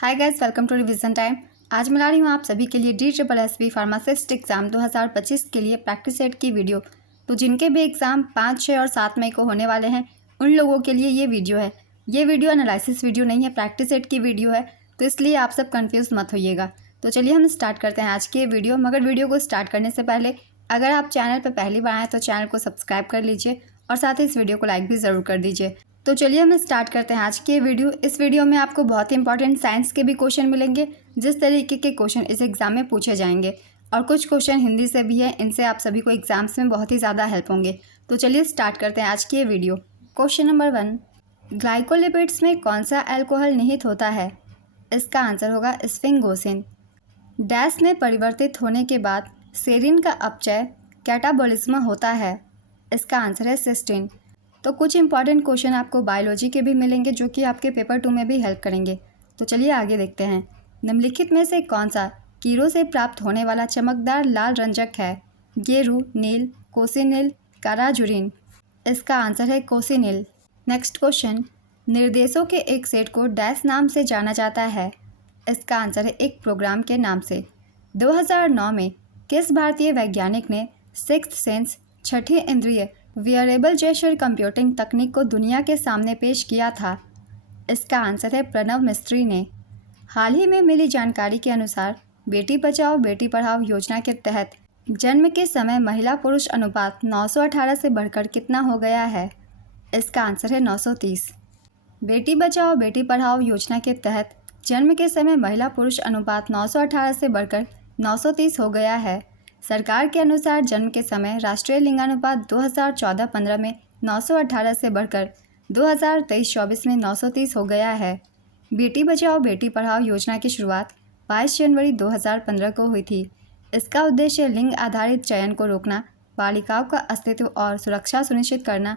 Hi guys, welcome to revision time. आज मैं ला रही हूँ आप सभी के लिए DSSB फार्मासिस्ट एग्ज़ाम 2025 के लिए प्रैक्टिस सेट की वीडियो। तो जिनके भी एग्ज़ाम 5, 6 और 7 मई को होने वाले हैं उन लोगों के लिए ये वीडियो है। ये वीडियो एनालिसिस वीडियो नहीं है, प्रैक्टिस सेट की वीडियो है, तो इसलिए आप सब कन्फ्यूज़ मत होइएगा। तो चलिए हम स्टार्ट करते हैं आज की ये वीडियो। मगर वीडियो को स्टार्ट करने से पहले अगर आप चैनल पर पहली बार आएँ तो चैनल को सब्सक्राइब कर लीजिए और साथ ही इस वीडियो को लाइक भी ज़रूर कर दीजिए। तो चलिए हम स्टार्ट करते हैं आज की वीडियो। इस वीडियो में आपको बहुत ही इंपॉर्टेंट साइंस के भी क्वेश्चन मिलेंगे, जिस तरीके के क्वेश्चन इस एग्ज़ाम में पूछे जाएंगे, और कुछ क्वेश्चन हिंदी से भी हैं। इनसे आप सभी को एग्जाम्स में बहुत ही ज़्यादा हेल्प होंगे। तो चलिए स्टार्ट करते हैं आज की ये वीडियो। क्वेश्चन नंबर 1, ग्लाइकोलिपिड्स में कौन सा अल्कोहल निहित होता है? इसका आंसर होगा स्फिंगोसिन। डैश में परिवर्तित होने के बाद सेरिन का अपचय कैटाबॉलिज्म होता है। इसका आंसर है सिस्टीन। तो कुछ इंपॉर्टेंट क्वेश्चन आपको बायोलॉजी के भी मिलेंगे जो कि आपके पेपर 2 में भी हेल्प करेंगे। तो चलिए आगे देखते हैं। निम्नलिखित में से कौन सा कीड़ों से प्राप्त होने वाला चमकदार लाल रंजक है? गेरू, नील, कोसिनिल, काराजुरिन। इसका आंसर है कोसिनिल। नेक्स्ट क्वेश्चन, निर्देशों के एक सेट को डैश नाम से जाना जाता है? इसका आंसर है एक प्रोग्राम के नाम से। 2009 में किस भारतीय वैज्ञानिक ने सिक्स्थ सेंस, छठी इंद्रिय, वियरेबल जेस्चर कंप्यूटिंग तकनीक को दुनिया के सामने पेश किया था? इसका आंसर है प्रणव मिस्त्री ने। हाल ही में मिली जानकारी के अनुसार बेटी बचाओ बेटी पढ़ाओ योजना के तहत जन्म के समय महिला पुरुष अनुपात 918 से बढ़कर कितना हो गया है? इसका आंसर है 930। बेटी बचाओ बेटी पढ़ाओ योजना के तहत जन्म के समय महिला पुरुष अनुपात 918 से बढ़कर 930 हो गया है। सरकार के अनुसार जन्म के समय राष्ट्रीय लिंगानुपात 2014-15 में 918 से बढ़कर 2023-24 में 930 हो गया है। बेटी बचाओ बेटी पढ़ाओ योजना की शुरुआत 22 जनवरी 2015 को हुई थी। इसका उद्देश्य लिंग आधारित चयन को रोकना, बालिकाओं का अस्तित्व और सुरक्षा सुनिश्चित करना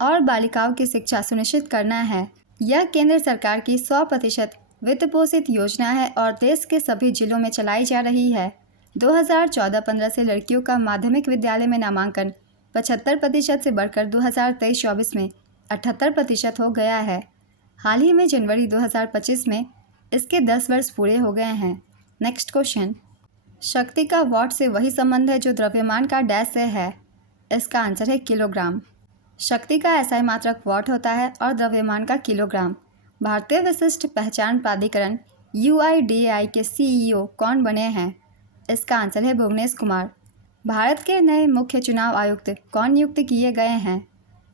और बालिकाओं की शिक्षा सुनिश्चित करना है। यह केंद्र सरकार की 100% वित्त पोषित योजना है और देश के सभी जिलों में चलाई जा रही है। 2014-15 से लड़कियों का माध्यमिक विद्यालय में नामांकन 75% से बढ़कर 2023-24 में 78% हो गया है। हाल ही में जनवरी 2025 में इसके 10 वर्ष पूरे हो गए हैं। नेक्स्ट क्वेश्चन, शक्ति का वॉट से वही संबंध है जो द्रव्यमान का डैश से है? इसका आंसर है किलोग्राम। शक्ति का एसआई मात्रक वॉट होता है और द्रव्यमान का किलोग्राम। भारतीय विशिष्ट पहचान प्राधिकरण UIDAI के CEO कौन बने हैं? इसका आंसर है भुवनेश कुमार। भारत के नए मुख्य चुनाव आयुक्त कौन नियुक्त किए गए हैं?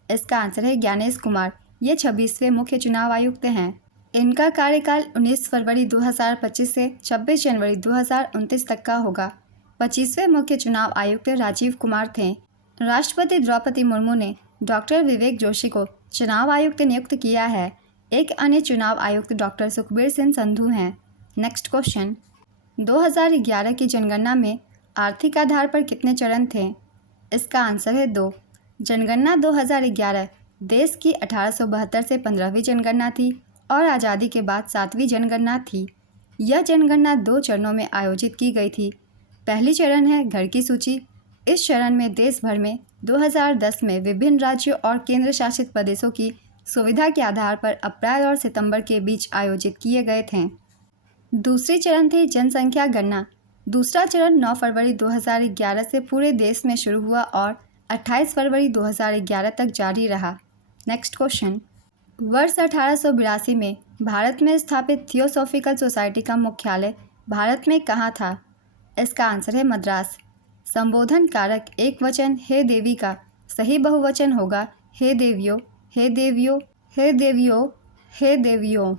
इसका आंसर है ज्ञानेश कुमार। ये 26वें मुख्य चुनाव आयुक्त हैं। इनका कार्यकाल 19 फरवरी 2025 से 26 जनवरी 2029 तक का होगा। 25वें मुख्य चुनाव आयुक्त राजीव कुमार थे। राष्ट्रपति द्रौपदी मुर्मू ने डॉक्टर विवेक जोशी को चुनाव आयुक्त नियुक्त किया है। एक अन्य चुनाव आयुक्त डॉक्टर सुखबीर सिंह संधू हैं। नेक्स्ट क्वेश्चन, 2011 की जनगणना में आर्थिक आधार पर कितने चरण थे? इसका आंसर है 2। जनगणना 2011 देश की 1872 से 15वीं जनगणना थी और आज़ादी के बाद 7वीं जनगणना थी। यह जनगणना 2 चरणों में आयोजित की गई थी। पहली चरण है घर की सूची। इस चरण में देश भर में 2010 में विभिन्न राज्यों और केंद्र शासित प्रदेशों की सुविधा के आधार पर अप्रैल और सितंबर के बीच आयोजित किए गए थे। दूसरी चरण थी जनसंख्या गणना। दूसरा चरण 9 फरवरी 2011 से पूरे देश में शुरू हुआ और 28 फरवरी 2011 तक जारी रहा। नेक्स्ट क्वेश्चन, वर्ष 1882 में भारत में स्थापित थियोसॉफिकल सोसाइटी का मुख्यालय भारत में कहाँ था? इसका आंसर है मद्रास। संबोधन कारक एक वचन हे देवी का सही बहुवचन होगा हे देवियो, हे देवियो, हे देवियो, हे देवियो।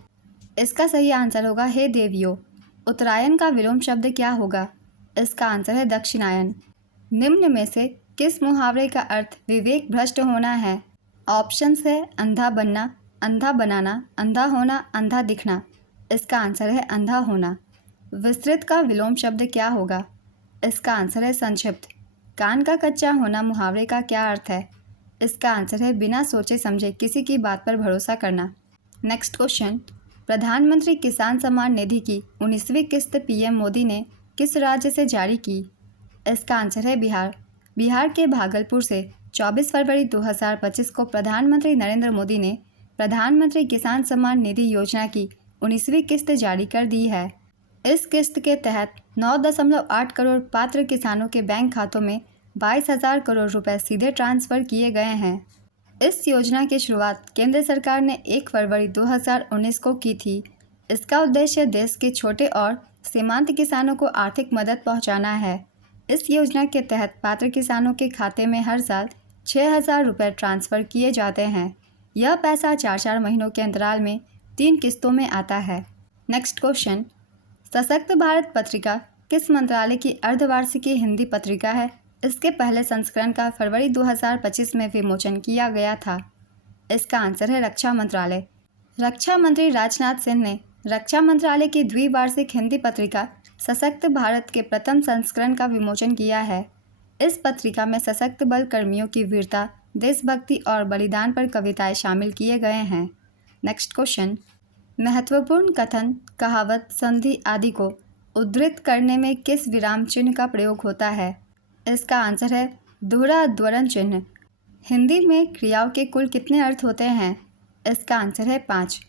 इसका सही आंसर होगा हे देवियो। उत्तरायण का विलोम शब्द क्या होगा? इसका आंसर है दक्षिणायन। निम्न में से किस मुहावरे का अर्थ विवेक भ्रष्ट होना है? ऑप्शंस है अंधा बनना, अंधा बनाना, अंधा होना, अंधा दिखना। इसका आंसर है अंधा होना। विस्तृत का विलोम शब्द क्या होगा? इसका आंसर है संक्षिप्त। कान का कच्चा होना मुहावरे का क्या अर्थ है? इसका आंसर है बिना सोचे समझे किसी की बात पर भरोसा करना। नेक्स्ट क्वेश्चन, प्रधानमंत्री किसान सम्मान निधि की 19वीं किस्त PM मोदी ने किस राज्य से जारी की? इसका आंसर है बिहार। बिहार के भागलपुर से 24 फरवरी 2025 को प्रधानमंत्री नरेंद्र मोदी ने प्रधानमंत्री किसान सम्मान निधि योजना की 19वीं किस्त जारी कर दी है। इस किस्त के तहत 9.8 करोड़ पात्र किसानों के बैंक खातों में 22,000 करोड़ रुपए सीधे ट्रांसफ़र किए गए हैं। इस योजना की शुरुआत केंद्र सरकार ने 1 फरवरी 2019 को की थी। इसका उद्देश्य देश के छोटे और सीमांत किसानों को आर्थिक मदद पहुंचाना है। इस योजना के तहत पात्र किसानों के खाते में हर साल 6,000 रुपये ट्रांसफ़र किए जाते हैं। यह पैसा 4-4 महीनों के अंतराल में 3 किस्तों में आता है। नेक्स्ट क्वेश्चन, सशक्त भारत पत्रिका किस मंत्रालय की अर्धवार्षिकी हिंदी पत्रिका है? इसके पहले संस्करण का फरवरी 2025 में विमोचन किया गया था। इसका आंसर है रक्षा मंत्रालय। रक्षा मंत्री राजनाथ सिंह ने रक्षा मंत्रालय की द्विवार्षिक हिंदी पत्रिका सशक्त भारत के प्रथम संस्करण का विमोचन किया है। इस पत्रिका में सशक्त बल कर्मियों की वीरता, देशभक्ति और बलिदान पर कविताएं शामिल किए गए हैं। नेक्स्ट क्वेश्चन, महत्वपूर्ण कथन, कहावत, संधि आदि को उद्धृत करने में किस विराम चिन्ह का प्रयोग होता है? इसका आंसर है दोहरा उद्धरण चिन्ह। हिंदी में क्रियाओं के कुल कितने अर्थ होते हैं? इसका आंसर है 5।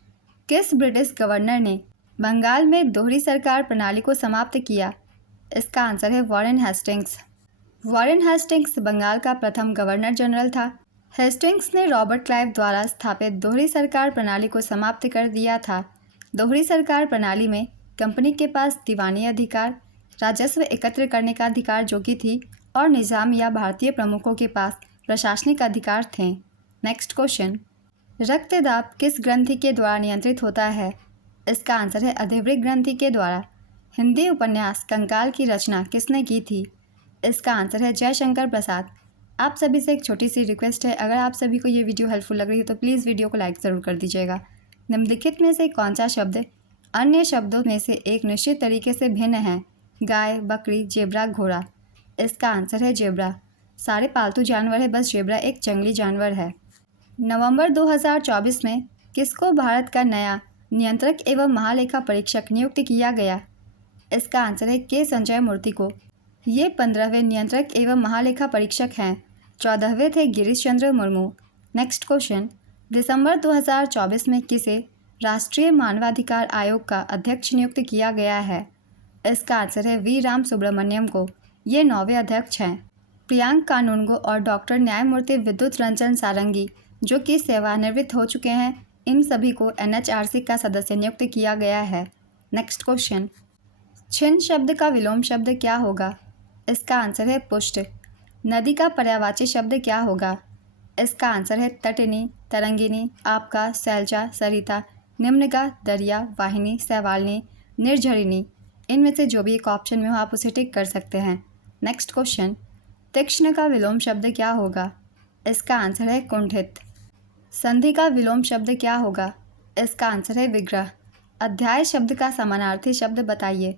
किस ब्रिटिश गवर्नर ने बंगाल में दोहरी सरकार प्रणाली को समाप्त किया? इसका आंसर है Warren Hastings. Warren Hastings Bengal का प्रथम गवर्नर जनरल था। हेस्टिंग्स ने रॉबर्ट क्लाइव द्वारा स्थापित दोहरी सरकार प्रणाली को समाप्त कर दिया था। दोहरी सरकार प्रणाली में कंपनी के पास दीवानी अधिकार, राजस्व एकत्र करने का अधिकार जोगी थी और निजाम या भारतीय प्रमुखों के पास प्रशासनिक अधिकार थे। नेक्स्ट क्वेश्चन, रक्तदाब किस ग्रंथि के द्वारा नियंत्रित होता है? इसका आंसर है अधिवृक्क ग्रंथि के द्वारा। हिंदी उपन्यास कंकाल की रचना किसने की थी? इसका आंसर है जयशंकर प्रसाद। आप सभी से एक छोटी सी रिक्वेस्ट है, अगर आप सभी को ये वीडियो हेल्पफुल लग रही है तो प्लीज़ वीडियो को लाइक ज़रूर कर दीजिएगा। निम्नलिखित में से कौन सा शब्द अन्य शब्दों में से एक निश्चित तरीके से भिन्न है? गाय, बकरी, जेब्रा, घोड़ा। इसका आंसर है जेब्रा। सारे पालतू जानवर है, बस जेब्रा एक जंगली जानवर है। नवंबर 2024 में किसको भारत का नया नियंत्रक एवं महालेखा परीक्षक नियुक्त किया गया? इसका आंसर है के संजय मूर्ति को। ये 15वें नियंत्रक एवं महालेखा परीक्षक हैं। 14वें थे गिरीश चंद्र मुर्मू। नेक्स्ट क्वेश्चन, दिसंबर 2024 में किसे राष्ट्रीय मानवाधिकार आयोग का अध्यक्ष नियुक्त किया गया है? इसका आंसर है वी राम सुब्रमण्यम को। ये 9वें अध्यक्ष हैं। प्रियांक कानूनगो और डॉक्टर न्यायमूर्ति विद्युत रंजन सारंगी जो कि सेवानिवृत्त हो चुके हैं, इन सभी को NHRC का सदस्य नियुक्त किया गया है। नेक्स्ट क्वेश्चन, छिन्न शब्द का विलोम शब्द क्या होगा? इसका आंसर है पुष्ट। नदी का पर्यायवाची शब्द क्या होगा? इसका आंसर है तटिनी, तरंगिनी, आपका, सैलजा, सरिता, निम्नगा, दरिया, वाहिनी, सैवालनी, निर्झरिणी। इनमें से जो भी एक ऑप्शन में हो आप उसे टिक कर सकते हैं। नेक्स्ट क्वेश्चन, तीक्ष्ण का विलोम शब्द क्या होगा? इसका आंसर है कुंठित। संधि का विलोम शब्द क्या होगा? इसका आंसर है विग्रह। अध्याय शब्द का समानार्थी शब्द बताइए।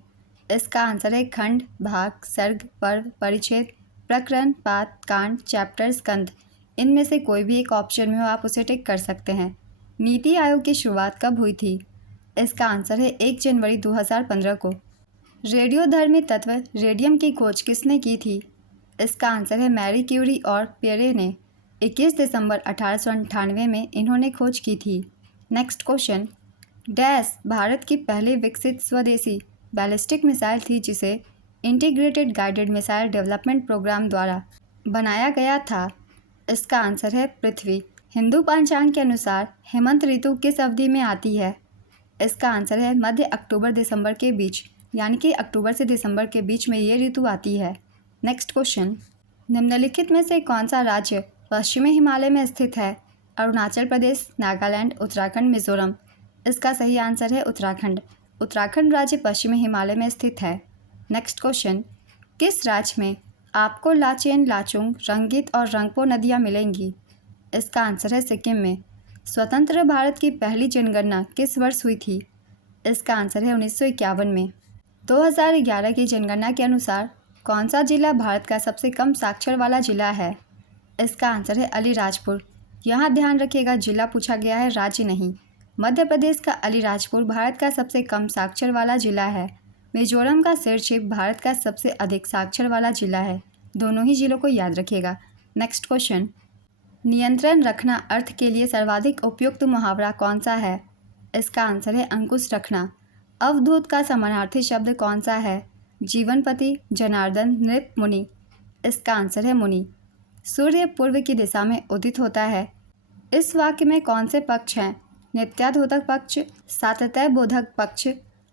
इसका आंसर है खंड, भाग, सर्ग, पर्व, परिच्छेद, प्रकरण, पाठ, कांड, चैप्टर, स्कंध। इनमें से कोई भी एक ऑप्शन में हो आप उसे टिक कर सकते हैं। नीति आयोग की शुरुआत कब हुई थी? इसका आंसर है 1 जनवरी 2015 को। रेडियोधर्मी तत्व रेडियम की खोज किसने की थी? इसका आंसर है मैरी क्यूरी और पियरे ने। 21 दिसंबर 1898 में इन्होंने खोज की थी। नेक्स्ट क्वेश्चन, डैश भारत की पहली विकसित स्वदेशी बैलिस्टिक मिसाइल थी जिसे integrated guided missile development programme द्वारा बनाया गया था? इसका आंसर है पृथ्वी। हिंदू पंचांग के अनुसार हेमंत ऋतु किस अवधि में आती है? इसका आंसर है मध्य अक्टूबर दिसंबर के बीच, यानी कि अक्टूबर से दिसंबर के बीच में ये ऋतु आती है। नेक्स्ट क्वेश्चन, निम्नलिखित में से कौन सा राज्य पश्चिमी हिमालय में स्थित है? अरुणाचल प्रदेश, नागालैंड, उत्तराखंड, मिजोरम। इसका सही आंसर है उत्तराखंड। उत्तराखंड राज्य पश्चिमी हिमालय में स्थित है। नेक्स्ट क्वेश्चन, किस राज्य में आपको लाचेन, लाचुंग, रंगीत और रंगपो नदियाँ मिलेंगी? इसका आंसर है सिक्किम में। स्वतंत्र भारत की पहली जनगणना किस वर्ष हुई थी? इसका आंसर है 1951 में। 2011 की जनगणना के अनुसार कौन सा जिला भारत का सबसे कम साक्षर वाला जिला है? इसका आंसर है अलीराजपुर। यहाँ ध्यान रखिएगा, जिला पूछा गया है, राज्य नहीं। मध्य प्रदेश का अलीराजपुर भारत का सबसे कम साक्षर वाला जिला है। मिजोरम का सिरछिप भारत का सबसे अधिक साक्षर वाला जिला है। दोनों ही जिलों को याद रखिएगा। नेक्स्ट क्वेश्चन, नियंत्रण रखना अर्थ के लिए सर्वाधिक उपयुक्त मुहावरा कौन सा है? इसका आंसर है अंकुश रखना। अवधूत का समानार्थी शब्द कौन सा है? जीवनपति, जनार्दन, नृप, मुनि। इसका आंसर है मुनि। सूर्य पूर्व की दिशा में उदित होता है। इस वाक्य में कौन से पक्ष हैं? नित्याद्योतक पक्ष, सातत्यबोधक पक्ष,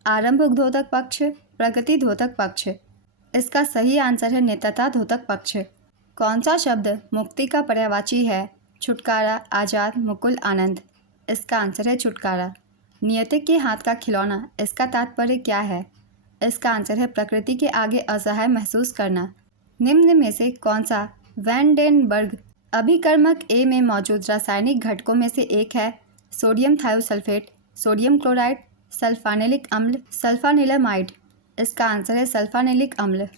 आरंभोद्योतक पक्ष, प्रगतिद्योतक पक्ष। इसका सही आंसर है नित्यताद्योतक पक्ष। कौन सा शब्द मुक्ति का पर्यायवाची है? छुटकारा, आज़ाद, मुकुल, आनंद। इसका आंसर है छुटकारा। नियति के हाथ का खिलौना, इसका तात्पर्य क्या है? इसका आंसर है प्रकृति के आगे असहाय महसूस करना। निम्न में से कौन सा वैन-डेन-बर्ग अभिकर्मक ए में मौजूद रासायनिक घटकों में से एक है? Sodium thiosulphate, sodium chloride, sulphanilic अम्ल, सल्फानिलमाइड। इसका आंसर है सल्फानिलिक अम्ल।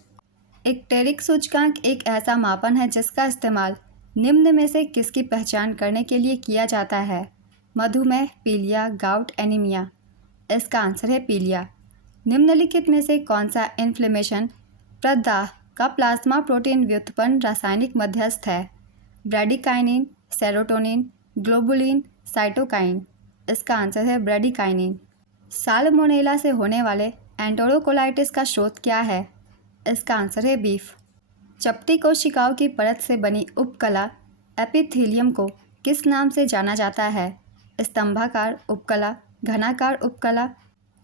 इक्टेरिक सूचकांक एक ऐसा मापन है जिसका इस्तेमाल निम्न में से किसकी पहचान करने के लिए किया जाता है? मधुमेह, पीलिया, गाउट, एनीमिया। इसका आंसर है पीलिया। निम्नलिखित में से कौन सा इन्फ्लेमेशन प्रदाह का प्लाज्मा प्रोटीन व्युत्पन्न रासायनिक मध्यस्थ है? Bradykinin, serotonin, globulin, cytokine. इसका आंसर है ब्रैडिकाइनिन। साल्मोनेला से होने वाले एंटेरोकोलाइटिस का स्रोत क्या है? इसका आंसर है बीफ। चपटी कोशिकाओं की परत से बनी उपकला एपिथेलियम को किस नाम से जाना जाता है? स्तंभाकार उपकला, घनाकार उपकला,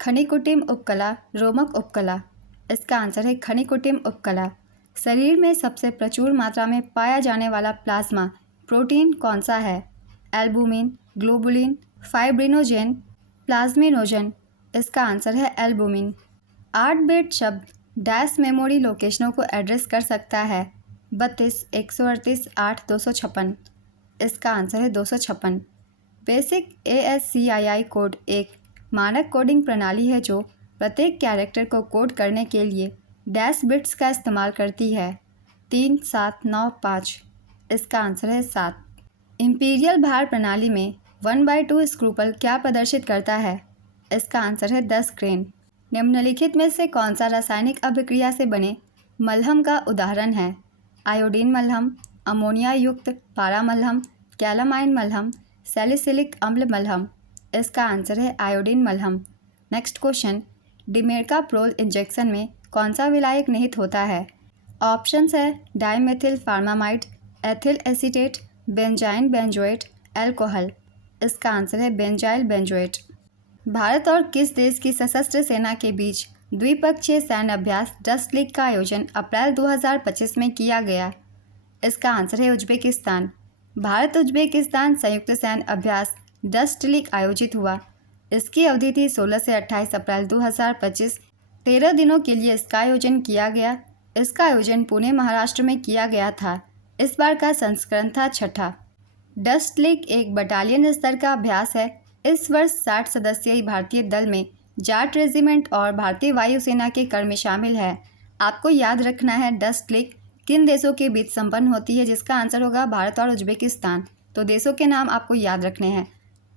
खनिकुटिम उपकला, रोमक उपकला। इसका आंसर है खनिकुटिम उपकला। शरीर में सबसे प्रचुर मात्रा में पाया जाने वाला प्लाज्मा प्रोटीन कौन सा है? Albumin, globulin, fibrinogen, plasminogen. इसका आंसर है एल्बुमिन। 8 बिट शब्द डैश मेमोरी लोकेशनों को एड्रेस कर सकता है? 32, 138, 8, 256। इसका आंसर है 256। बेसिक ASCII कोड एक मानक कोडिंग प्रणाली है जो प्रत्येक कैरेक्टर को कोड करने के लिए डैश बिट्स का इस्तेमाल करती है। 3, 7, 9, 5। इसका आंसर है 7। इंपीरियल भार प्रणाली में 1/2 स्क्रूपल क्या प्रदर्शित करता है? इसका आंसर है 10 ग्रेन। निम्नलिखित में से कौन सा रासायनिक अभिक्रिया से बने मलहम का उदाहरण है? आयोडीन मलहम, अमोनिया युक्त पारा मलहम, कैलामाइन मलहम, सैलिसिलिक अम्ल मलहम। इसका आंसर है आयोडीन मलहम। नेक्स्ट क्वेश्चन, डिमेर्काप्रोल इंजेक्शन में कौन सा विलायक निहित होता है? ऑप्शंस है dimethyl formamide, ethyl acetate, benzyl benzoate, alcohol. इसका आंसर है बेंजाइल बेंजोएट। भारत और किस देश की सशस्त्र सेना के बीच द्विपक्षीय सैन्य अभ्यास डस्ट लीग का आयोजन अप्रैल 2025 में किया गया? इसका आंसर है उज्बेकिस्तान। भारत उज्बेकिस्तान संयुक्त सैन्य अभ्यास डस्ट लीग आयोजित हुआ। इसकी अवधि थी 16 से 28 अप्रैल 2025। 13 दिनों के लिए इसका आयोजन किया गया। इसका आयोजन पुणे, महाराष्ट्र में किया गया था। इस बार का संस्करण था 6ठा। डस्ट लीग एक बटालियन स्तर का अभ्यास है। इस वर्ष 60 सदस्यीय भारतीय दल में जाट रेजिमेंट और भारतीय वायुसेना के कर्मी शामिल हैं। आपको याद रखना है डस्ट लीग किन देशों के बीच संपन्न होती है, जिसका आंसर होगा भारत और उज्बेकिस्तान। तो देशों के नाम आपको याद रखने हैं।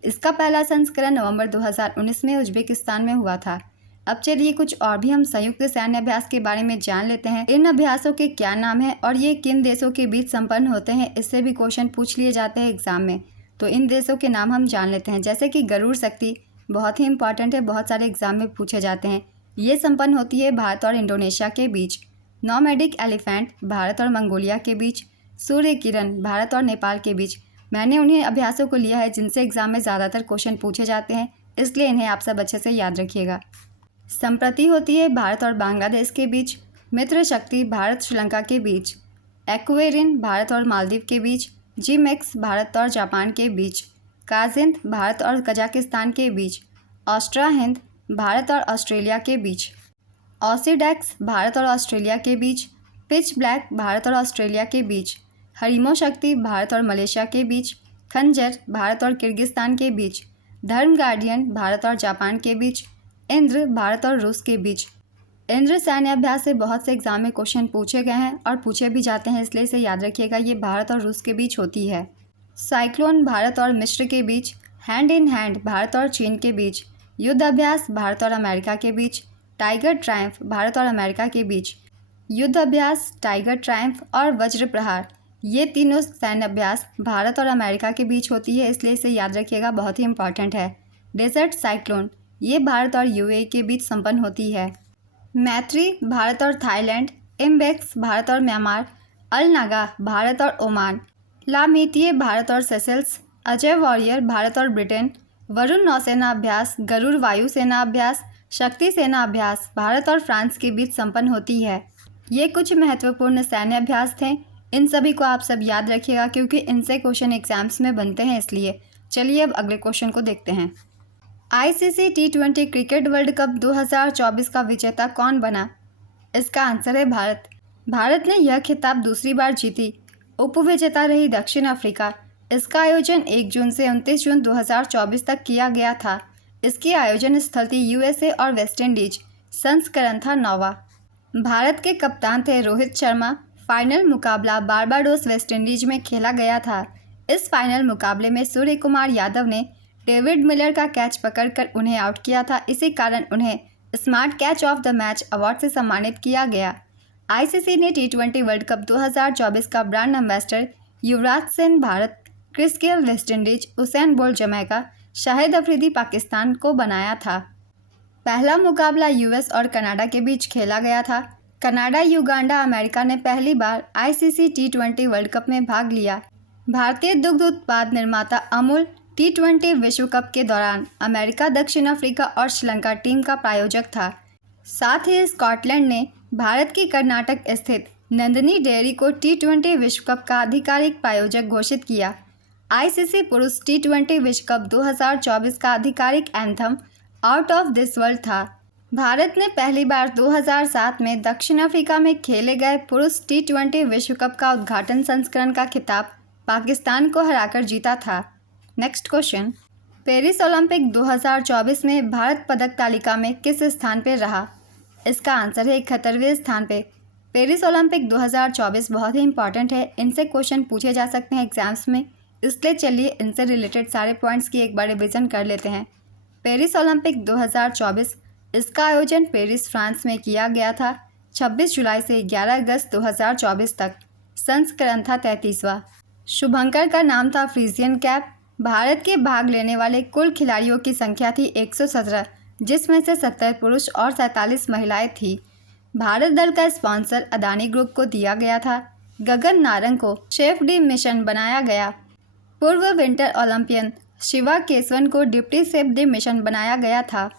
इसका पहला संस्करण नवंबर 2019 में उज्बेकिस्तान में हुआ था। अब चलिए कुछ और भी हम संयुक्त सैन्य अभ्यास के बारे में जान लेते हैं। इन अभ्यासों के क्या नाम हैं और ये किन देशों के बीच संपन्न होते हैं, इससे भी क्वेश्चन पूछ लिए जाते हैं एग्जाम में। तो इन देशों के नाम हम जान लेते हैं, जैसे कि गरुड़ शक्ति बहुत ही इंपॉर्टेंट है, बहुत सारे एग्जाम में पूछे जाते हैं। ये संपन्न होती है भारत और इंडोनेशिया के बीच। नॉमैडिक एलिफेंट भारत और मंगोलिया के बीच। सूर्य किरण भारत और नेपाल के बीच। मैंने उन्हीं अभ्यासों को लिया है जिनसे एग्जाम में ज़्यादातर क्वेश्चन पूछे जाते हैं, इसलिए इन्हें आप सब अच्छे से याद रखिएगा। संप्रति होती है भारत और बांग्लादेश के बीच। मित्र शक्ति भारत श्रीलंका के बीच। एक्वेरिन भारत और मालदीव के बीच। जिमेक्स भारत और जापान के बीच। काजिंद भारत और कजाकिस्तान के बीच। ऑस्ट्रा हिंद भारत और ऑस्ट्रेलिया के बीच। ऑसीडेक्स भारत और ऑस्ट्रेलिया के बीच। पिच ब्लैक भारत और ऑस्ट्रेलिया के बीच। हरिमो शक्ति भारत और मलेशिया के बीच। खंजर भारत और किर्गिस्तान के बीच। धर्म गार्डियन भारत और जापान के बीच। इंद्र भारत और रूस के बीच। इंद्र सैन्य अभ्यास से बहुत से एग्जाम में क्वेश्चन पूछे गए हैं और पूछे भी जाते हैं, इसलिए इसे याद रखिएगा। ये भारत और रूस के बीच होती है। साइक्लोन भारत और मिस्र के बीच। हैंड इन हैंड भारत और चीन के बीच। युद्ध अभ्यास भारत और अमेरिका के बीच। टाइगर ट्रायम्फ भारत और अमेरिका के बीच। युद्ध अभ्यास, टाइगर ट्रायम्फ और वज्र प्रहार, ये तीनों सैन्य अभ्यास भारत और अमेरिका के बीच होती है, इसलिए इसे याद रखिएगा, बहुत ही इंपॉर्टेंट है। डेजर्ट साइक्लोन, ये भारत और यूएई के बीच संपन्न होती है। मैत्री भारत और थाईलैंड, इम्बेक्स भारत और म्यांमार, अल नागा भारत और ओमान, लामीतिये भारत और सेशेल्स, अजय वॉरियर भारत और ब्रिटेन, वरुण नौसेना अभ्यास, गरुड़ वायुसेना अभ्यास, शक्ति सेना अभ्यास भारत और फ्रांस के बीच संपन्न होती है। ये कुछ महत्वपूर्ण सैन्य अभ्यास थे। इन सभी को आप सब याद रखिएगा क्योंकि इनसे क्वेश्चन एग्जाम्स में बनते हैं, इसलिए। चलिए अब अगले क्वेश्चन को देखते हैं। ICC T20 cricket world cup 2024 का विजेता कौन बना? इसका आंसर है भारत। भारत ने यह खिताब दूसरी बार जीती। उपविजेता रही दक्षिण अफ्रीका। इसका आयोजन 1 जून से 29 जून 2024 तक किया गया था। इसकी आयोजन स्थल थी यूएसए और वेस्ट इंडीज। संस्करण था 9वां। भारत के कप्तान थे रोहित शर्मा। फाइनल मुकाबला बारबाडोस वेस्ट इंडीज में खेला गया था। इस फाइनल मुकाबले में सूर्य कुमार यादव ने डेविड मिलर का कैच पकड़कर उन्हें आउट किया था। इसी कारण उन्हें smart catch of the match award से सम्मानित किया गया। आईसीसी ने T20 वर्ल्ड कप 2024 का brand ambassador Yuvraj Singh Bharat, Chris Gayle West Indies, Usain Bolt Jamaica, Shahid Afridi Pakistan को बनाया था। पहला मुकाबला यूएस और कनाडा के बीच खेला गया था। कनाडा, युगांडा, अमेरिका ने पहली बार आईसीसी T20 वर्ल्ड कप में भाग लिया। भारतीय दुग्ध उत्पाद निर्माता अमूल T20 विश्व कप के दौरान अमेरिका, दक्षिण अफ्रीका और श्रीलंका टीम का प्रायोजक था। साथ ही स्कॉटलैंड ने भारत की कर्नाटक स्थित नंदिनी डेयरी को T20 विश्व कप का आधिकारिक प्रायोजक घोषित किया। आईसीसी पुरुष T20 विश्व कप 2024 का आधिकारिक anthem out of this world था। भारत ने पहली बार 2007 में दक्षिण अफ्रीका में खेले गए पुरुष T20 विश्व कप का उद्घाटन संस्करण का खिताब पाकिस्तान को हराकर जीता था। नेक्स्ट क्वेश्चन, पेरिस ओलंपिक 2024 में भारत पदक तालिका में किस स्थान पर रहा? इसका आंसर है 71वें स्थान पे। पेरिस ओलंपिक 2024 बहुत ही इंपॉर्टेंट है। इनसे क्वेश्चन पूछे जा सकते हैं एग्जाम्स में, इसलिए चलिए इनसे रिलेटेड सारे पॉइंट्स की एक बार रिविजन कर लेते हैं। पेरिस ओलंपिक 2024, इसका आयोजन पेरिस, फ्रांस में किया गया था 26 जुलाई से 11 अगस्त 2024 तक। संस्करण था 33वां। शुभंकर का नाम था फ्रीजियन कैप। भारत के भाग लेने वाले कुल खिलाड़ियों की संख्या थी 117, जिसमें से 70 पुरुष और 47 महिलाएं थी। भारत दल का स्पॉन्सर अदानी ग्रुप को दिया गया था। गगन नारंग को शेफ डी मिशन बनाया गया। पूर्व विंटर ओलंपियन शिवा केसवन को डिप्टी शेफ डी मिशन बनाया गया था।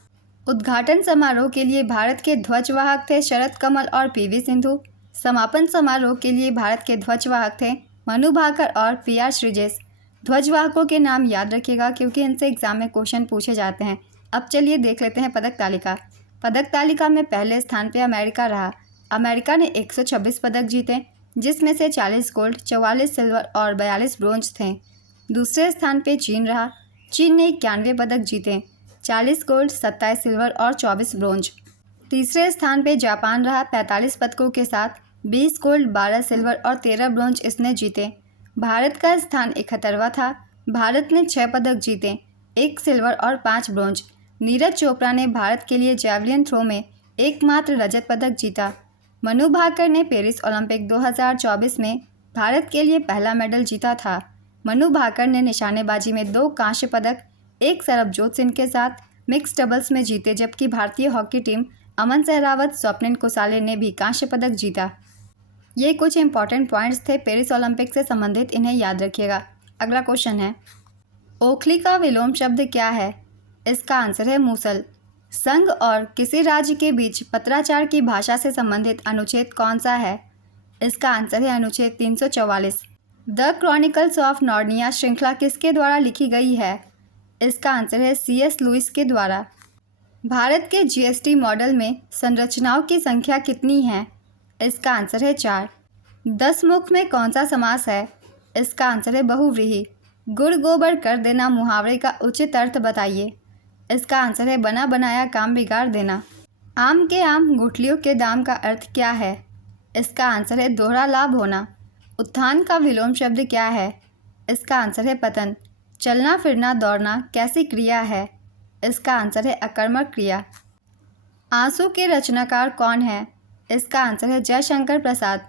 उद्घाटन समारोह के लिए भारत के ध्वजवाहक थे शरद कमल और पीवी सिंधु। समापन समारोह के लिए भारत के ध्वजवाहक थे मनु भाकर और पीआर श्रीजेश। ध्वजवाहकों के नाम याद रखिएगा क्योंकि इनसे एग्जाम में क्वेश्चन पूछे जाते हैं। अब चलिए देख लेते हैं पदक तालिका। पदक तालिका में पहले स्थान पे अमेरिका रहा। अमेरिका ने 126 पदक जीते, जिसमें से 40 गोल्ड, 44 सिल्वर और 42 ब्रोंज थे। दूसरे स्थान पे चीन रहा। चीन ने 91 पदक जीते, 40 गोल्ड, 27 सिल्वर और 24 ब्रोंज। तीसरे स्थान पे जापान रहा 45 पदकों के साथ, 20 गोल्ड, 12 सिल्वर और 13 ब्रोंज इसने जीते। भारत का स्थान 71वां था। भारत ने 6 पदक जीते, 1 सिल्वर और 5 ब्रोंज। नीरज चोपड़ा ने भारत के लिए जैवलिन थ्रो में एकमात्र रजत पदक जीता। मनु भाकर ने पेरिस ओलंपिक 2024 में भारत के लिए पहला मेडल जीता था। मनु भाकर ने निशानेबाजी में 2 कांस्य पदक, 1 सरबजोत सिंह के साथ मिक्स डबल्स में जीते, जबकि भारतीय हॉकी टीम अमन सहरावत, स्वप्निल कुसाले ने भी कांस्य पदक जीता। ये कुछ इंपॉर्टेंट पॉइंट्स थे पेरिस ओलंपिक से संबंधित, इन्हें याद रखिएगा। अगला क्वेश्चन है, ओखली का विलोम शब्द क्या है? इसका आंसर है मूसल। संघ और किसी राज्य के बीच पत्राचार की भाषा से संबंधित अनुच्छेद कौन सा है? इसका आंसर है अनुच्छेद 344। द क्रॉनिकल्स ऑफ नार्निया श्रृंखला किसके द्वारा लिखी गई है? इसका आंसर है C.S. लुइस के द्वारा। भारत के GST मॉडल में संरचनाओं की संख्या कितनी है? इसका आंसर है 4। 10 मुख में कौन सा समास है? इसका आंसर है बहुव्रीहि। गुड़ गोबर कर देना मुहावरे का उचित अर्थ बताइए। इसका आंसर है बना बनाया काम बिगाड़ देना। आम के आम गुठलियों के दाम का अर्थ क्या है? इसका आंसर है दोहरा लाभ होना। उत्थान का विलोम शब्द क्या है? इसका आंसर है पतन। चलना फिरना दौड़ना कैसी क्रिया है? इसका आंसर है अकर्मक क्रिया। आंसू के रचनाकार कौन है? इसका आंसर है जयशंकर प्रसाद।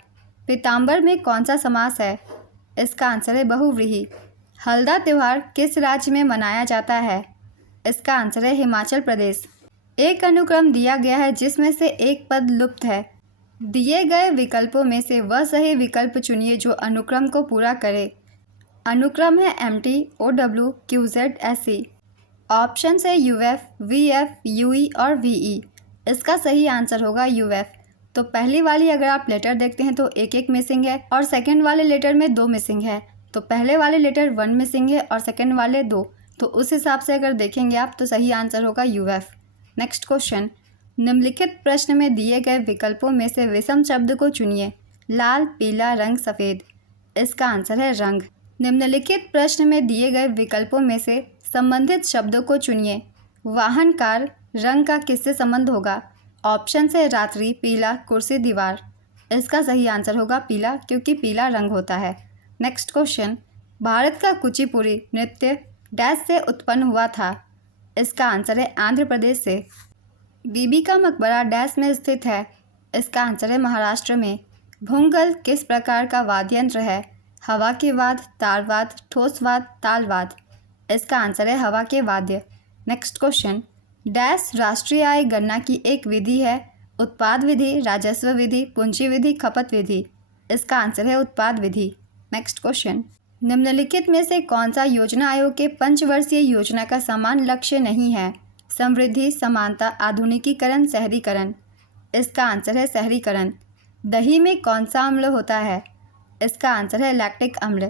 पीताम्बर में कौन सा समास है? इसका आंसर है बहुव्रीहि। हल्दा त्यौहार किस राज्य में मनाया जाता है? इसका आंसर है हिमाचल प्रदेश। एक अनुक्रम दिया गया है जिसमें से एक पद लुप्त है। दिए गए विकल्पों में से वह सही विकल्प चुनिए जो अनुक्रम को पूरा करे। अनुक्रम है MT, OW, QZ, SE। Option है UF, VF, UE और VE। इसका सही आंसर होगा UF। तो पहली वाली अगर आप लेटर देखते हैं तो एक एक मिसिंग है और सेकंड वाले लेटर में 2 मिसिंग है। तो पहले वाले लेटर 1 मिसिंग है और सेकंड वाले 2। तो उस हिसाब से अगर देखेंगे आप तो सही आंसर होगा UF। नेक्स्ट क्वेश्चन, निम्नलिखित प्रश्न में दिए गए विकल्पों में से विषम शब्द को चुनिए। लाल, पीला, रंग, सफ़ेद। इसका आंसर है रंग। निम्नलिखित प्रश्न में दिए गए विकल्पों में से संबंधित शब्दों को चुनिए। वाहन, कार, रंग का किससे संबंध होगा। ऑप्शन है रात्रि, पीला, कुर्सी, दीवार। इसका सही आंसर होगा पीला, क्योंकि पीला रंग होता है। नेक्स्ट क्वेश्चन, भारत का कुचिपुड़ी नृत्य डैश से उत्पन्न हुआ था। इसका आंसर है आंध्र प्रदेश से। बीबी का मकबरा डैश में स्थित है। इसका आंसर है महाराष्ट्र में। भूंगल किस प्रकार का वाद्य यंत्र है। हवा के वाद, तारवाद, ठोसवाद, तालवाद। इसका आंसर है हवा के वाद्य। नेक्स्ट क्वेश्चन, डैश राष्ट्रीय आय गणना की एक विधि है। उत्पाद विधि, राजस्व विधि, पूंजी विधि, खपत विधि। इसका आंसर है उत्पाद विधि। नेक्स्ट क्वेश्चन, निम्नलिखित में से कौन सा योजना आयोग के पंचवर्षीय योजना का समान लक्ष्य नहीं है। समृद्धि, समानता, आधुनिकीकरण, शहरीकरण। इसका आंसर है शहरीकरण। दही में कौन सा अम्ल होता है। इसका आंसर है लैक्टिक अम्ल।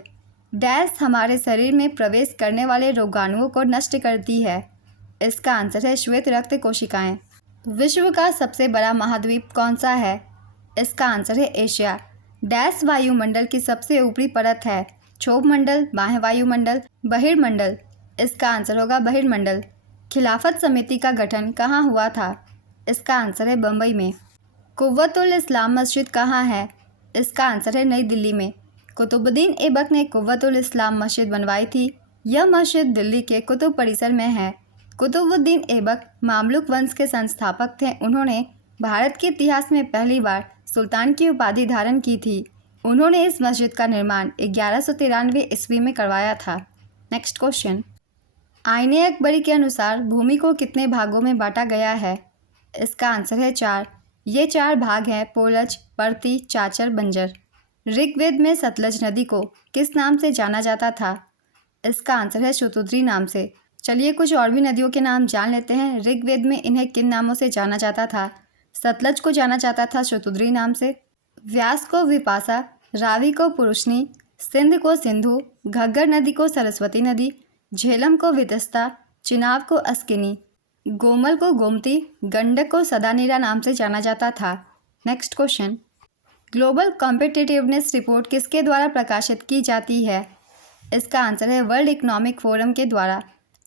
डैश हमारे शरीर में प्रवेश करने वाले रोगाणुओं को नष्ट करती है। इसका आंसर है श्वेत रक्त कोशिकाएं। विश्व का सबसे बड़ा महाद्वीप कौन सा है। इसका आंसर है एशिया। डैश वायुमंडल की सबसे ऊपरी परत है। क्षोभ मंडल, बाह्य वायुमंडल, बहिर्मंडल। इसका आंसर होगा बहिर्मंडल। खिलाफत समिति का गठन कहाँ हुआ था। इसका आंसर है बम्बई में। कुव्वतुल इस्लाम मस्जिद कहाँ है। इसका आंसर है नई दिल्ली में। कुतुबुद्दीन ऐबक ने कुव्वतुल इस्लाम मस्जिद बनवाई थी। यह मस्जिद दिल्ली के कुतुब परिसर में है। कुतुबुद्दीन ऐबक मामलुक वंश के संस्थापक थे। उन्होंने भारत के इतिहास में पहली बार सुल्तान की उपाधि धारण की थी। उन्होंने इस मस्जिद का निर्माण 1193 ईस्वी में करवाया था। नेक्स्ट क्वेश्चन, आईने अकबरी के अनुसार भूमि को कितने भागों में बांटा गया है। इसका आंसर है 4। ये 4 भाग हैं पोलज, परती, चाचर, बंजर। ऋग्वेद में सतलज नदी को किस नाम से जाना जाता था। इसका आंसर है शतुद्री नाम से। चलिए कुछ और भी नदियों के नाम जान लेते हैं। ऋग्वेद में इन्हें किन नामों से जाना जाता था। सतलज को जाना जाता था शतुद्री नाम से, व्यास को विपाशा, रावी को पुरुषनी, सिंध को सिंधु, घग्गर नदी को सरस्वती नदी, झेलम को वितस्ता, चिनाब को अस्किनी, गोमल को गोमती, गंडक को सदानीरा नाम से जाना जाता था। Next question, global competitiveness report किसके द्वारा प्रकाशित की जाती है। इसका आंसर है वर्ल्ड इकोनॉमिक फोरम के द्वारा।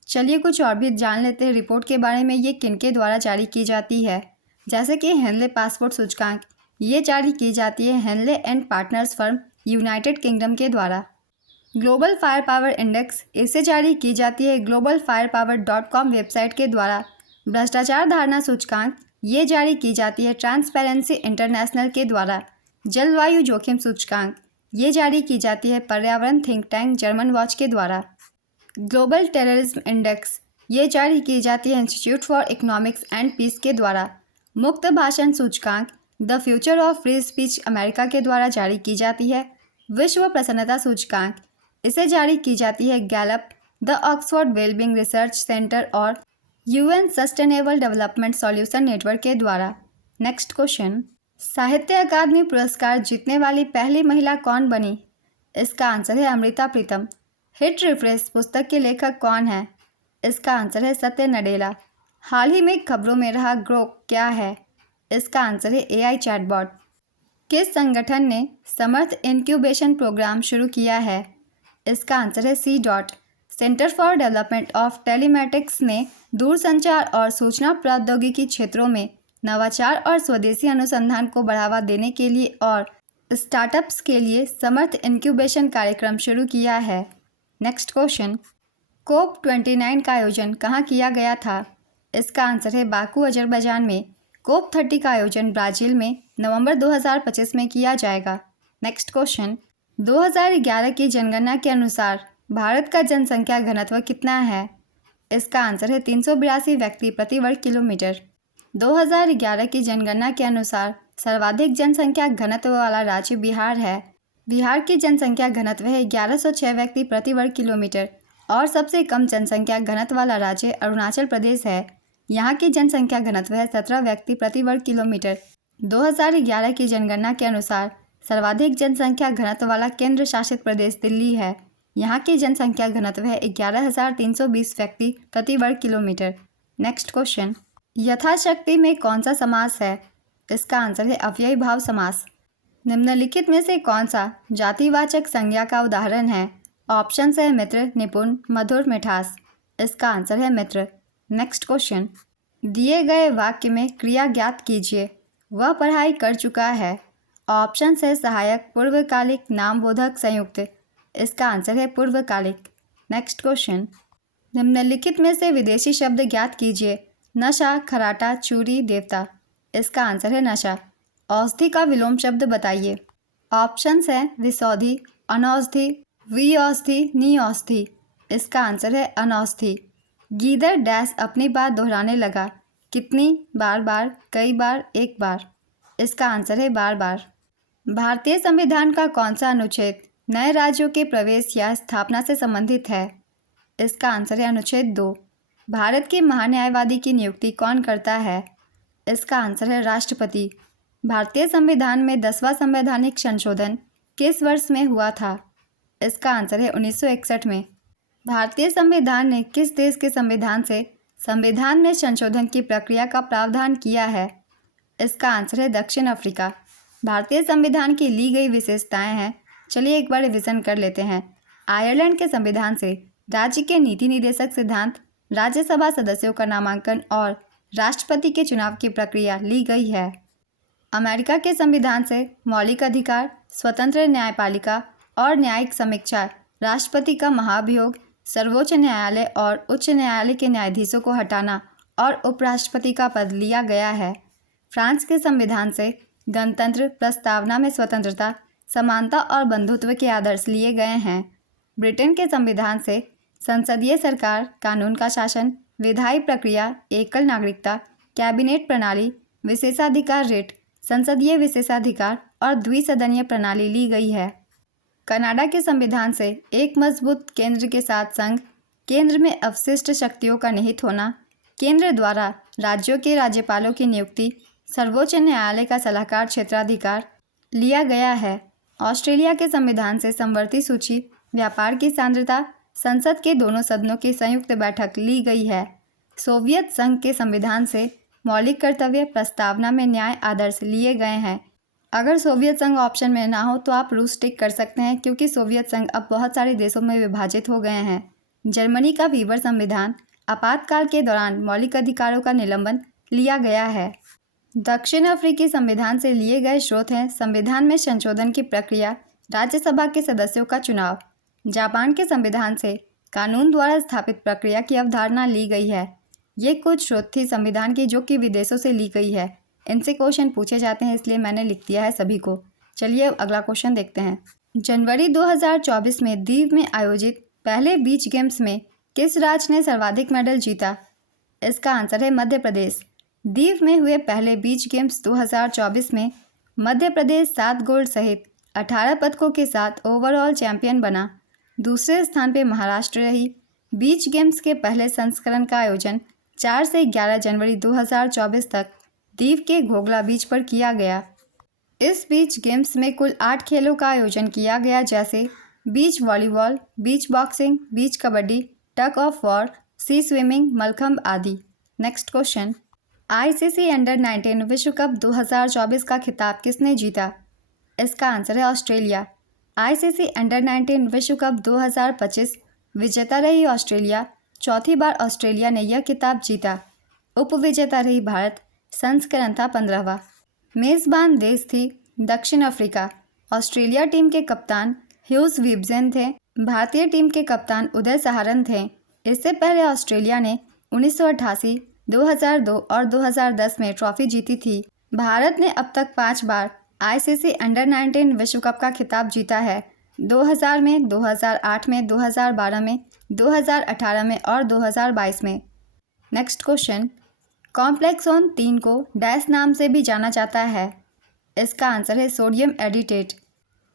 चलिए कुछ और भी जान लेते हैं रिपोर्ट के बारे में। ये किनके द्वारा जारी की जाती है। जैसे कि हेनले पासपोर्ट सूचकांक, ये जारी की जाती है Henley and Partners firm United Kingdom के द्वारा। ग्लोबल फायर पावर इंडेक्स, इसे जारी की जाती है globalfirepower.com वेबसाइट के द्वारा। भ्रष्टाचार धारणा सूचकांक, ये जारी की जाती है ट्रांसपेरेंसी इंटरनेशनल के द्वारा। जलवायु जोखिम सूचकांक, ये जारी की जाती है पर्यावरण थिंक टैंक जर्मन वॉच के द्वारा। ग्लोबल टेररिज्म इंडेक्स, ये जारी की जाती है Institute for Economics and Peace के द्वारा। मुक्त भाषण सूचकांक, the future of free speech America के द्वारा जारी की जाती है। विश्व प्रसन्नता सूचकांक, इसे जारी की जाती है Gallup, the Oxford wellbeing research centre और UN sustainable development solution network के द्वारा। नेक्स्ट क्वेश्चन, साहित्य अकादमी पुरस्कार जीतने वाली पहली महिला कौन बनी। इसका आंसर है अमृता प्रीतम। हिट रिफ्रेश पुस्तक के लेखक कौन है। इसका आंसर है सत्य नडेला। हाल ही में खबरों में रहा ग्रोक क्या है। इसका आंसर है AI चैटबॉट। किस संगठन ने समर्थ इंक्यूबेशन प्रोग्राम शुरू किया है। इसका आंसर है C. Centre for development of telematics ने दूरसंचार और सूचना प्रौद्योगिकी क्षेत्रों में नवाचार और स्वदेशी अनुसंधान को बढ़ावा देने के लिए और स्टार्टअप्स के लिए समर्थ इंक्यूबेशन कार्यक्रम शुरू किया है। नेक्स्ट क्वेश्चन, COP29 का आयोजन कहाँ किया गया था। इसका आंसर है बाकू अजरबैजान में। COP30 का आयोजन ब्राज़ील में नवंबर 2025 में किया जाएगा। नेक्स्ट क्वेश्चन, 2011 की जनगणना के अनुसार भारत का जनसंख्या घनत्व कितना है। इसका आंसर है 382 व्यक्ति प्रति वर्ग किलोमीटर। 2011 की जनगणना के अनुसार सर्वाधिक जनसंख्या घनत्व वाला राज्य बिहार है। बिहार की जनसंख्या घनत्व है 1106 व्यक्ति प्रति वर्ग किलोमीटर और सबसे कम जनसंख्या घनत्व वाला राज्य अरुणाचल प्रदेश है। यहाँ की जनसंख्या घनत्व है 17 व्यक्ति प्रति वर्ग किलोमीटर। 2011 की जनगणना के अनुसार सर्वाधिक जनसंख्या घनत्व वाला केंद्र शासित प्रदेश दिल्ली है। यहाँ की जनसंख्या घनत्व है 11,320 व्यक्ति प्रति वर्ग किलोमीटर। नेक्स्ट क्वेश्चन, यथाशक्ति में कौन सा समास है? इसका आंसर है अव्ययी भाव समास। निम्नलिखित में से कौन सा जातिवाचक संज्ञा का उदाहरण है? ऑप्शन है मित्र, निपुण, मधुर, मिठास। इसका आंसर है मित्र। नेक्स्ट क्वेश्चन, दिए गए वाक्य में क्रिया ज्ञात कीजिए। वह पढ़ाई कर चुका है। ऑप्शन है सहायक, पूर्वकालिक, नामबोधक, संयुक्त। इसका आंसर है पूर्वकालिक। नेक्स्ट क्वेश्चन, निम्नलिखित में से विदेशी शब्द ज्ञात कीजिए। नशा, खराटा, चूरी, देवता। इसका आंसर है नशा। औषधि का विलोम शब्द बताइए। ऑप्शंस है विषौधि, अनौषधि, विऔषधि, निऔषधि। इसका आंसर है अनौषधि। गीदड़ डैश अपनी बात दोहराने लगा। कितनी? बार बार, कई बार, एक बार। इसका आंसर है बार बार। भारतीय संविधान का कौन सा अनुच्छेद नए राज्यों के प्रवेश या स्थापना से संबंधित है? इसका आंसर है अनुच्छेद 2। भारत के महान्यायवादी की नियुक्ति कौन करता है? इसका आंसर है राष्ट्रपति। भारतीय संविधान में 10वां संवैधानिक संशोधन किस वर्ष में हुआ था? इसका आंसर है 1961 में। भारतीय संविधान ने किस देश के संविधान से संविधान में संशोधन की प्रक्रिया का प्रावधान किया है? इसका आंसर है दक्षिण अफ्रीका। भारतीय संविधान की ली गई विशेषताएं हैं, चलिए एक बार रिविजन कर लेते हैं। आयरलैंड के संविधान से राज्य के नीति निदेशक सिद्धांत, राज्यसभा सदस्यों का नामांकन और राष्ट्रपति के चुनाव की प्रक्रिया ली गई है। अमेरिका के संविधान से मौलिक अधिकार, स्वतंत्र न्यायपालिका और न्यायिक समीक्षा, राष्ट्रपति का महाभियोग, सर्वोच्च न्यायालय और उच्च न्यायालय के न्यायाधीशों को हटाना और उपराष्ट्रपति का पद लिया गया है। फ्रांस के संविधान से गणतंत्र, प्रस्तावना में स्वतंत्रता, समानता और बंधुत्व के आदर्श लिए गए हैं। ब्रिटेन के संविधान से संसदीय सरकार, कानून का शासन, विधायी प्रक्रिया, एकल नागरिकता, कैबिनेट प्रणाली, विशेषाधिकार रिट, संसदीय विशेषाधिकार और द्विसदनीय प्रणाली ली गई है। कनाडा के संविधान से एक मजबूत केंद्र के साथ संघ, केंद्र में अवशिष्ट शक्तियों का निहित होना, केंद्र द्वारा राज्यों के राज्यपालों की नियुक्ति, सर्वोच्च न्यायालय का सलाहकार क्षेत्राधिकार लिया गया है। ऑस्ट्रेलिया के संविधान से समवर्ती सूची, व्यापार की सांद्रता, संसद के दोनों सदनों की संयुक्त बैठक ली गई है। सोवियत संघ के संविधान से मौलिक कर्तव्य, प्रस्तावना में न्याय आदर्श लिए गए हैं। अगर सोवियत संघ ऑप्शन में ना हो तो आप रूस टिक कर सकते हैं, क्योंकि सोवियत संघ अब बहुत सारे देशों में विभाजित हो गए हैं। जर्मनी का वीवर संविधान, आपातकाल के दौरान मौलिक अधिकारों का निलंबन लिया गया है। दक्षिण अफ्रीकी संविधान से लिए गए स्रोत हैं संविधान में संशोधन की प्रक्रिया, राज्यसभा के सदस्यों का चुनाव। जापान के संविधान से कानून द्वारा स्थापित प्रक्रिया की अवधारणा ली गई है। ये कुछ स्रोत थी संविधान की जो कि विदेशों से ली गई है। इनसे क्वेश्चन पूछे जाते हैं, इसलिए मैंने लिख दिया है सभी को। चलिए अगला क्वेश्चन देखते हैं। जनवरी 2024 में दीव में आयोजित पहले बीच गेम्स में किस राज्य ने सर्वाधिक मेडल जीता? इसका आंसर है मध्य प्रदेश। दीव में हुए पहले बीच गेम्स 2024 में मध्य प्रदेश 7 गोल्ड सहित 18 पदकों के साथ ओवरऑल चैंपियन बना। दूसरे स्थान पर महाराष्ट्र रही। बीच गेम्स के पहले संस्करण का आयोजन 4 से 11 जनवरी 2024 तक दीव के घोघला बीच पर किया गया। इस बीच गेम्स में कुल 8 खेलों का आयोजन किया गया, जैसे beach volleyball, beach boxing, beach kabaddi, tug of war, sea swimming, mallakhamb आदि। नेक्स्ट क्वेश्चन, आईसीसी अंडर 19 विश्व कप 2024 का खिताब किसने जीता? इसका आंसर है ऑस्ट्रेलिया। आईसीसी अंडर 19 विश्व कप 2025 विजेता रही ऑस्ट्रेलिया। चौथी बार ऑस्ट्रेलिया ने यह खिताब जीता। उपविजेता रही भारत। संस्करण था 15वां। मेज़बान देश थी दक्षिण अफ्रीका। ऑस्ट्रेलिया टीम के कप्तान ह्यूज विब्जन थे। भारतीय टीम के कप्तान उदय सहारन थे। इससे पहले ऑस्ट्रेलिया ने 1988, 2002 और 2010 में ट्रॉफी जीती थी। भारत ने अब तक 5 बार आईसीसी अंडर 19 विश्व कप का खिताब जीता है। 2000 में, 2008 में, 2012 में 2018 में और 2022 में। नेक्स्ट क्वेश्चन, कॉम्प्लेक्स जोन 3 को डैश नाम से भी जाना जाता है। इसका आंसर है सोडियम एडिटेट।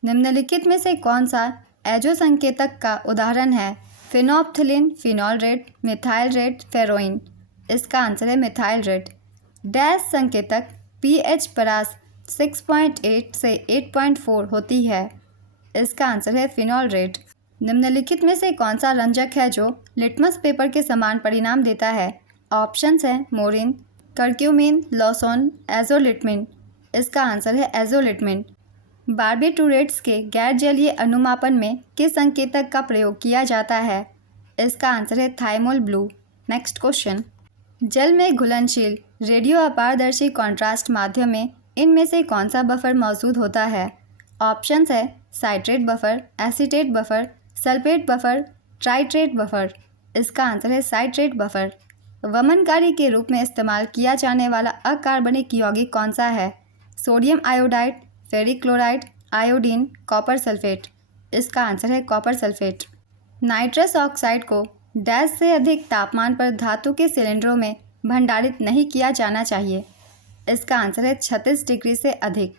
निम्नलिखित में से कौन सा एजो संकेतक का उदाहरण है? Phenolphthalein, phenol red, methyl red, फेरोइन। इसका आंसर है मिथाइल रेड। डैश संकेतक पीएच परास 6.8 से 8.4 होती है। इसका आंसर है फिनॉल रेड। निम्नलिखित में से कौन सा रंजक है जो लिटमस पेपर के समान परिणाम देता है? ऑप्शंस हैं मोरिन, कर्क्यूमिन, लॉसोन, एजोलिटमिन। इसका आंसर है एजोलिटमिन। बार्बिटूरेट्स के गैर जलीय अनुमापन में किस संकेतक का प्रयोग किया जाता है? इसका आंसर है थाइमोल ब्लू। नेक्स्ट क्वेश्चन, जल में घुलनशील रेडियो अपारदर्शी कॉन्ट्रास्ट माध्यम में इनमें से कौन सा बफर मौजूद होता है? ऑप्शंस है citrate buffer, acetate buffer, sulphate buffer, titrate buffer. इसका आंसर है साइट्रेट बफर। वमनकारी के रूप में इस्तेमाल किया जाने वाला अकार्बनिक यौगिक कौन सा है? Sodium iodide, ferric chloride, iodine, copper sulphate. इसका आंसर है कॉपर सल्फेट। नाइट्रस ऑक्साइड को डैश से अधिक तापमान पर धातु के सिलेंडरों में भंडारित नहीं किया जाना चाहिए। इसका आंसर है 36 डिग्री से अधिक।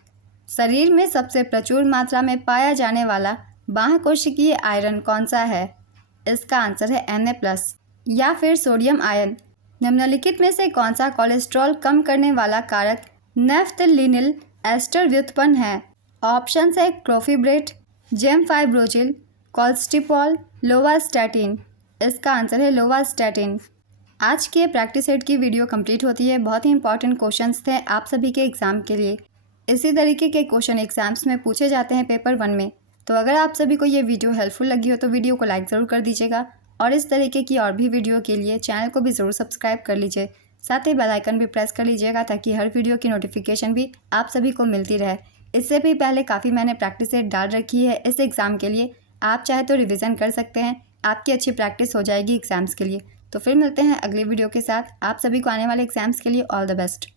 शरीर में सबसे प्रचुर मात्रा में पाया जाने वाला बाह्यकोशिकीय आयरन कौन सा है? इसका आंसर है Na+ या फिर सोडियम आयन। निम्नलिखित में से कौन सा कोलेस्ट्रॉल कम करने वाला कारक नेफ्थलीनिल एस्टर व्युत्पन्न है? ऑप्शंस है क्लोफिब्रेट, जेमफाइब्रोजिल, कोल्स्टिपॉल, लोवास्टैटिन। इसका आंसर है लोवास्टैटिन। आज के प्रैक्टिस सेट की वीडियो कंप्लीट होती है। बहुत ही इंपॉर्टेंट क्वेश्चंस थे आप सभी के एग्ज़ाम के लिए। इसी तरीके के क्वेश्चन एग्जाम्स में पूछे जाते हैं पेपर 1 में। तो अगर आप सभी को ये वीडियो हेल्पफुल लगी हो तो वीडियो को लाइक ज़रूर कर दीजिएगा और इस तरीके की और भी वीडियो के लिए चैनल को भी ज़रूर सब्सक्राइब कर लीजिए। साथ ही बेल आइकन भी प्रेस कर लीजिएगा ताकि हर वीडियो की नोटिफिकेशन भी आप सभी को मिलती रहे। इससे भी पहले काफ़ी मैंने प्रैक्टिस सेट डाल रखी है इस एग्ज़ाम के लिए। आप चाहे तो रिवीजन कर सकते हैं, आपकी अच्छी प्रैक्टिस हो जाएगी एग्ज़ाम्स के लिए। तो फिर मिलते हैं अगली वीडियो के साथ। आप सभी को आने वाले एग्ज़ाम्स के लिए ऑल द बेस्ट।